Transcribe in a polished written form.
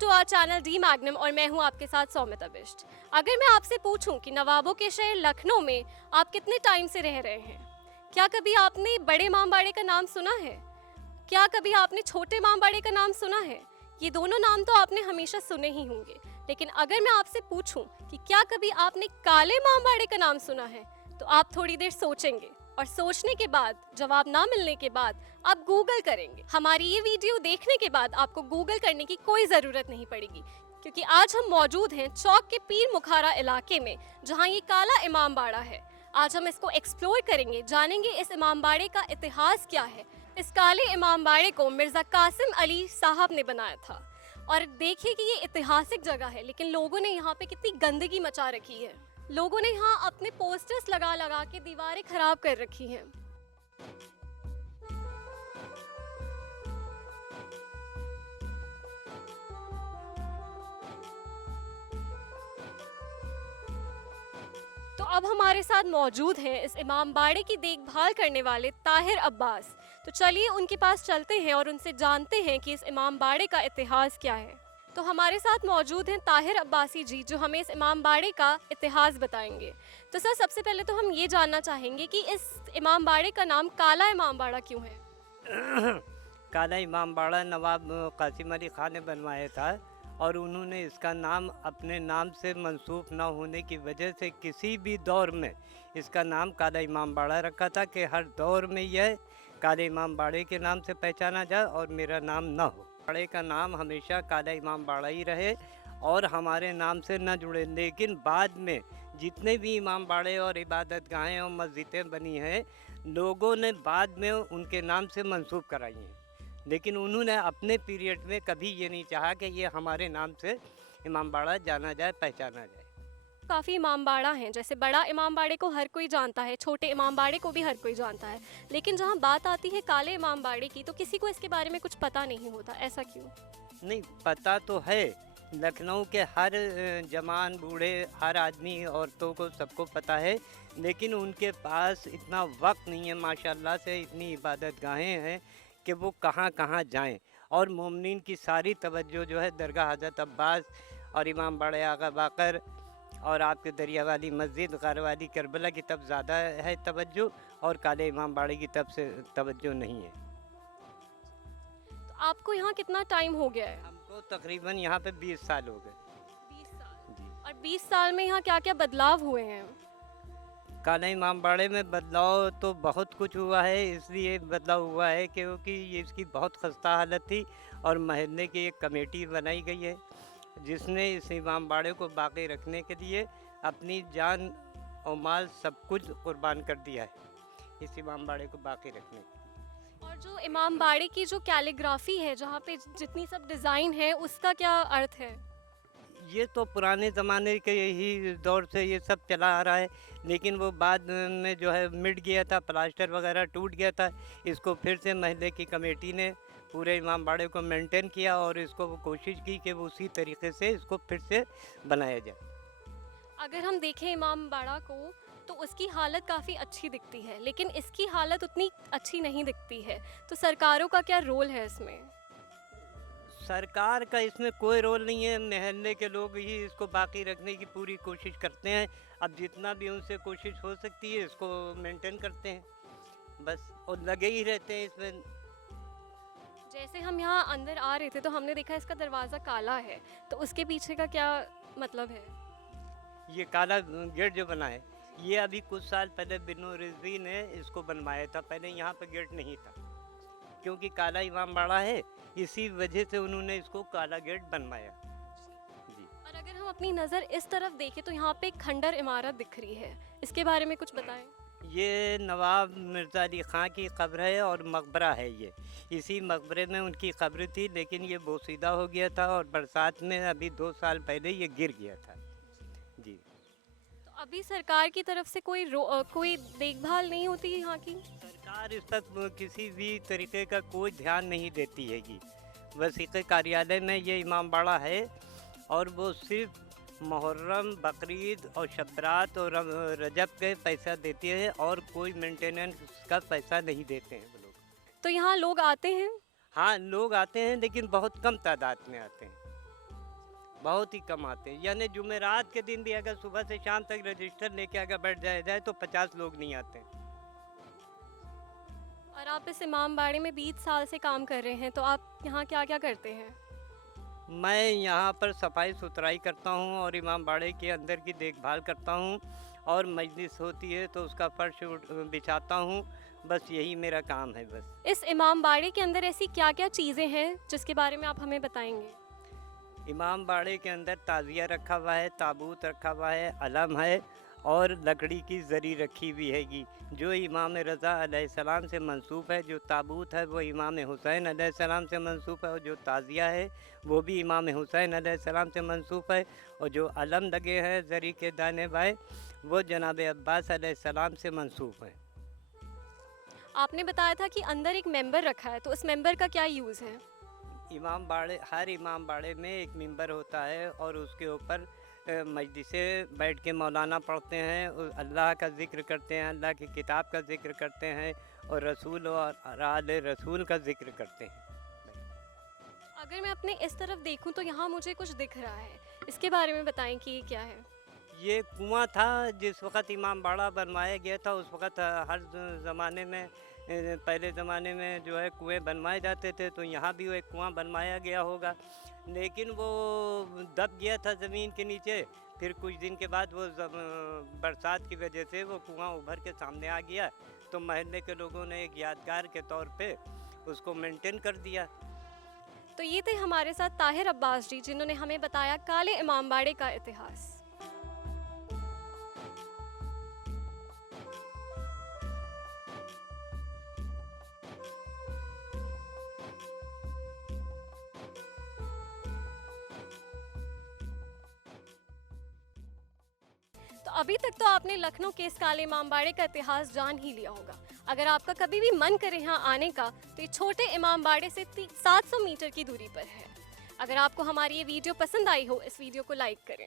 To our channel D Magnum और मैं हूं आपके साथ सौमिता बिष्ट। अगर मैं आपसे पूछूं कि नवाबों के शहर लखनऊ में आप कितने टाइम से रह रहे हैं, क्या कभी आपने बड़े इमामबाड़े का नाम सुना है? क्या कभी आपने छोटे इमामबाड़े का नाम सुना है? ये दोनों नाम तो आपने हमेशा सुने ही होंगे, लेकिन अगर मैं आपसे पूछूं कि क्या कभी आपने काले इमामबाड़े का नाम सुना है, तो आप थोड़ी देर सोचेंगे और सोचने के बाद, जवाब ना मिलने के बाद आप गूगल करेंगे। हमारी ये वीडियो देखने के बाद आपको गूगल करने की कोई ज़रूरत नहीं पड़ेगी, क्योंकि आज हम मौजूद हैं चौक के पीर मुखारा इलाके में, जहां ये काला इमामबाड़ा है। आज हम इसको एक्सप्लोर करेंगे, जानेंगे इस इमामबाड़े का इतिहास क्या है। इस काले इमामबाड़े को मिर्ज़ा कासिम अली साहब ने बनाया था। और देखिए कि ये ऐतिहासिक जगह है, लेकिन लोगों ने यहाँ पे कितनी गंदगी मचा रखी है। लोगों ने यहाँ अपने पोस्टर्स लगा लगा के दीवारें खराब कर रखी हैं। तो अब हमारे साथ मौजूद हैं इस इमामबाड़े की देखभाल करने वाले ताहिर अब्बास। तो चलिए उनके पास चलते हैं और उनसे जानते हैं कि इस इमामबाड़े का इतिहास क्या है। तो हमारे साथ मौजूद हैं ताहिर अब्बासी जी, जो हमें इस इमामबाड़े का इतिहास बताएंगे। तो सर, सबसे पहले तो हम ये जानना चाहेंगे कि इस इमामबाड़े का नाम काला इमामबाड़ा क्यों है? काला इमामबाड़ा नवाब कासिम अली खान ने बनवाया था और उन्होंने इसका नाम अपने नाम से मंसूब ना होने की वजह से किसी भी दौर में इसका नाम काला इमामबाड़ा रखा था कि हर दौर में यह काले इमामबाड़े के नाम से पहचाना जाए और मेरा नाम ना हो। बाड़े का नाम हमेशा काला इमामबाड़ा ही रहे और हमारे नाम से न जुड़े, लेकिन बाद में जितने भी इमामबाड़े और इबादतगाहें और मस्जिदें बनी हैं, लोगों ने बाद में उनके नाम से मंसूब कराई हैं, लेकिन उन्होंने अपने पीरियड में कभी ये नहीं चाहा कि ये हमारे नाम से इमामबाड़ा जाना जाए, पहचाना जाए। काफ़ी इमामबाड़ा हैं, जैसे बड़ा इमामबाड़े को हर कोई जानता है, छोटे इमामबाड़े को भी हर कोई जानता है, लेकिन जहाँ बात आती है काले इमामबाड़े की, तो किसी को इसके बारे में कुछ पता नहीं होता। ऐसा क्यों? नहीं, पता तो है, लखनऊ के हर जवान बूढ़े, हर आदमी, औरतों को, सबको पता है, लेकिन उनके पास इतना वक्त नहीं है। माशाल्लाह से इतनी इबादतगाहें हैं कि वो कहाँ कहाँ जाएं, और मोमिनीन की सारी तवज्जो जो है दरगाह हज़रत अब्बास और इमामबाड़े आगा बाकर और आपके दरिया वाली मस्जिद ग़र वाली करबला की तरफ ज़्यादा है तवज्जो, और काले इमामबाड़े की तरफ से तवज्जो नहीं है। तो आपको यहाँ कितना टाइम हो गया है? हमको तकरीबन यहाँ पे 20 साल हो गए। 20 साल। जी। और 20 साल में यहाँ क्या क्या बदलाव हुए हैं? काला इमामबाड़े में बदलाव तो बहुत कुछ हुआ है, इसलिए बदलाव हुआ है क्योंकि ये इसकी बहुत खस्ता हालत थी और महल्ले की एक कमेटी बनाई गई है जिसने इस इमामबाड़े को बाकी रखने के लिए अपनी जान और माल सब कुछ कुर्बान कर दिया है इस इमामबाड़े को बाकी रखने के लिए। और जो इमामबाड़े की जो कैलीग्राफी है, जहाँ पे जितनी सब डिज़ाइन है, उसका क्या अर्थ है? ये तो पुराने ज़माने के ही दौर से ये सब चला आ रहा है, लेकिन वो बाद में जो है मिट गया था, प्लास्टर वगैरह टूट गया था। इसको फिर से महल्ले की कमेटी ने पूरे इमामबाड़े को मेंटेन किया और इसको वो कोशिश की कि वो उसी तरीके से इसको फिर से बनाया जाए। अगर हम देखें इमामबाड़ा को, तो उसकी हालत काफ़ी अच्छी दिखती है, लेकिन इसकी हालत उतनी अच्छी नहीं दिखती है। तो सरकारों का क्या रोल है इसमें? सरकार का इसमें कोई रोल नहीं है, मोहल्ले के लोग ही इसको बाकी रखने की पूरी कोशिश करते हैं। अब जितना भी उनसे कोशिश हो सकती है इसको मेंटेन करते हैं बस, और लगे ही रहते हैं इसमें। जैसे हम यहाँ अंदर आ रहे थे तो हमने देखा इसका दरवाज़ा काला है, तो उसके पीछे का क्या मतलब है? ये काला गेट जो बना है, ये अभी कुछ साल पहले बिनो रिजवी ने इसको बनवाया था। पहले यहाँ पे गेट नहीं था, क्योंकि काला इमामबाड़ा है, इसी वजह से उन्होंने इसको काला गेट बनवाया। जी। और अगर हम अपनी नज़र इस तरफ देखें तो यहाँ पे एक खंडर इमारत दिख रही है, इसके बारे में कुछ बताएं। ये नवाब मिर्ज़ा अली ख़ान की कब्र है और मकबरा है। ये इसी मकबरे में उनकी कब्र थी, लेकिन ये बोसीदा हो गया था और बरसात में अभी 2 साल पहले ये गिर गया था। जी। तो अभी सरकार की तरफ से कोई देखभाल नहीं होती यहाँ की? सरकार इस पर किसी भी तरीके का कोई ध्यान नहीं देती है। कि वसीक़े कार्यालय में ये इमामबाड़ा है और वो सिर्फ मुहर्रम, बकरीद और शबरात और रजब के पैसा देती है और कोई मेंटेनेंस का पैसा नहीं देते हैं वो लोग। तो यहाँ लोग आते हैं? हाँ, लोग आते हैं, लेकिन बहुत कम तादाद में आते हैं। बहुत ही कम आते हैं। यानी जुमेरात के दिन भी अगर सुबह से शाम तक रजिस्टर लेके अगर बैठ जाया जाए तो 50 लोग नहीं आते। और आप इस इमाम बाड़े में 20 साल से काम कर रहे हैं, तो आप यहाँ क्या क्या करते हैं? मैं यहाँ पर सफाई सुथराई करता हूँ और इमाम बाड़े के अंदर की देखभाल करता हूँ, और मजलिस होती है तो उसका फर्श बिछाता हूँ। बस यही मेरा काम है बस। इस इमाम बाड़े के अंदर ऐसी क्या क्या चीज़ें हैं जिसके बारे में आप हमें बताएंगे? इमाम बाड़े के अंदर ताज़िया रखा हुआ है, ताबूत रखा हुआ है, अलम है, और लकड़ी की जरी रखी हुई हैगी जो इमाम रज़ा अलैहिस्सलाम से मंसूब है। जो ताबूत है वो इमाम हुसैन अलैहिस्सलाम से मंसूब है, और जो ताज़िया है वो भी इमाम हुसैन अलैहिस्सलाम से मंसूब है, और जो अलम लगे हैं जरी के दाने बाए वो जनाब अब्बास अलैहिस्सलाम से मंसूब है। आपने बताया था कि अंदर एक मेंबर रखा है, तो उस मेंबर का क्या यूज़ है? इमाम बाड़े, हर इमाम बाड़े में एक मिंबर होता है और उसके ऊपर मजलिसे बैठ के मौलाना पढ़ते हैं, अल्लाह का ज़िक्र करते हैं, अल्लाह की किताब का ज़िक्र करते हैं, और रसूल और आले रसूल का ज़िक्र करते हैं। अगर मैं अपने इस तरफ देखूं तो यहाँ मुझे कुछ दिख रहा है, इसके बारे में बताएं कि ये क्या है? ये कुआं था जिस वक़्त इमाम बाड़ा बनवाया गया था। उस वक़्त हर ज़माने में पहले ज़माने में जो है कुएँ बनवाए जाते थे, तो यहाँ भी वो एक कुआं बनवाया गया होगा, लेकिन वो दब गया था ज़मीन के नीचे। फिर कुछ दिन के बाद वो बरसात की वजह से वो कुआं उभर के सामने आ गया, तो मोहल्ले के लोगों ने एक यादगार के तौर पे उसको मेंटेन कर दिया। तो ये थे हमारे साथ ताहिर अब्बास जी, जिन्होंने हमें बताया काले इमाम बाड़े का इतिहास। तो अभी तक तो आपने लखनऊ के इस काले इमाम बाड़े का इतिहास जान ही लिया होगा। अगर आपका कभी भी मन करे यहाँ आने का, तो ये छोटे इमाम बाड़े से 700 मीटर की दूरी पर है। अगर आपको हमारी ये वीडियो पसंद आई हो, इस वीडियो को लाइक करें।